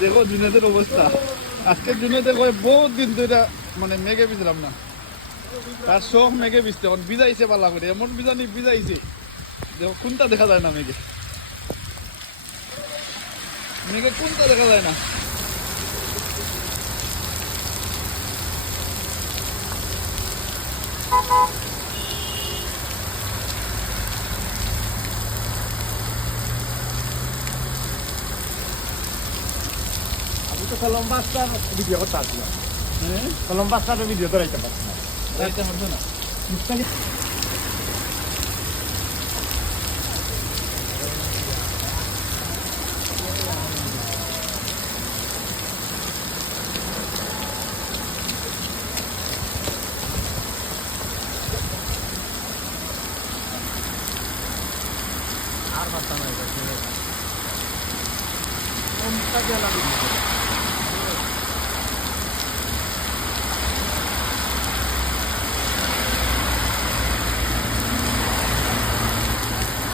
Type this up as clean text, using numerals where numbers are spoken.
দেখো জুনেদের অবস্থা। আজকে জুনেদের কয় বহুত দিন ধরে মানে মেঘে ভিজলাম না, তার শখ মেঘে ভিজতে। এখন ভিজাইছে পালা করে, এমন ভিজানি ভিজাইছে দেখো কোনটা দেখা যায় না মেঘে। মেঘে কোনটা দেখা যায় না। আমি তো কলম্বাসটার ভিডিও করতে আসলাম, হ্যাঁ কলম্বাসটার ভিডিও করাইতে পারছি না। যাইতে পারছো না। আর পারতাম না, কোনটা দিয়ে লাগবে।